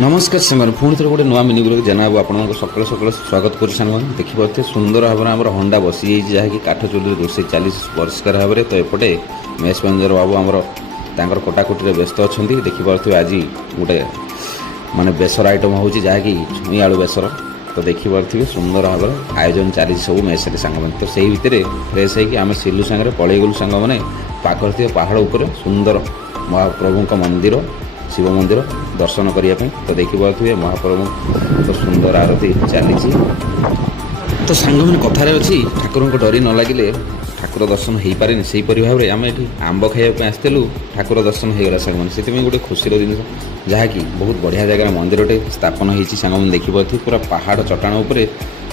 नमस्कार सागर पुणी थोड़ा गोटे नुआ मिनी ब्लॉग जनाब आप सकाल सकाल स्वागत कर देखिए सुंदर भाव में आम हंडा बसी जहाँकि काठ चुली रोसे चली परिष्कार भाव में तो एपटे मेष मैनेजर बाबू आमर कटाकुटी व्यस्त अच्छा देखिपे आज गोटे माने बेसर आइटम हो जहाँकि छुई आलू बेसर तो देखिपे सुंदर भाव में आयोजन चली सब मेस सांग मैंने तो से भितर फ्रेश होगी सिलु सांगे पलि गलु सांग मैंने पाखर पहाड़ उपर सुंदर महाप्रभु मंदिर शिव मंदिर दर्शन करने तो देखिपे महाप्रभु तो सुंदर आरती चली तो सांग मैंने कथार अच्छी ठाकुर को डरी न लगे ठाकुर दर्शन हो पारे से भाव में आम ये आंब खाइबा आसलु ठाकुर दर्शन हो गला सांग मैंने गोटे खुशी जिन जहाँकि बहुत बढ़िया जगह मंदिरटे स्थापन होती सांग मैंने देखिपे पूरा पहाड़ चट्टाण उपर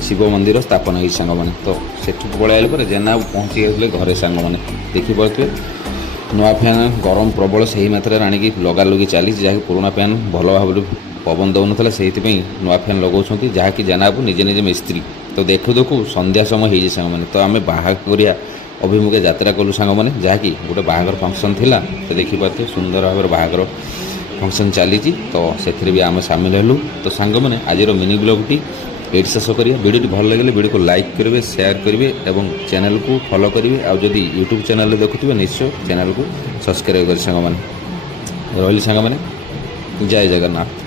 शिव मंदिर स्थापन होती सांग मैंने तो सेठू पलि आइला जेना पहुँची गए घरे सांग मैंने देखिपे नुआ फैन गरम प्रबल से ही मात्रा आणिकी लगा लगी चली जहाँकि पुराना फैन भल भाव पवन दौन से नुआ फैन लगाऊँ जहाँकि जनाबू निजे निजे मिस्त्री तो देखु देखु संध्या समय हो सांग मैंने तो आम बाहाघरिया अभिमुखे यात्रा कलु सांग मैंने जहाँकि गोटे बाहाघर फंक्शन थिला तो देखिपे सुंदर भाव बाहाघर फंक्शन चली तो से भी आम सामिल हेलु तो सांग मैंने आज मिनी ब्लॉगटी ये शेष करिए वीडियो भल लगे वीडियो को लाइक करेंगे शेयर करेंगे और चैनल को फॉलो करेंगे आउ जदि यूट्यूब चैनल देखुए निश्चय चैनल को सब्सक्राइब कर सांग मैंने रही सांग मैंने जय जगन्नाथ।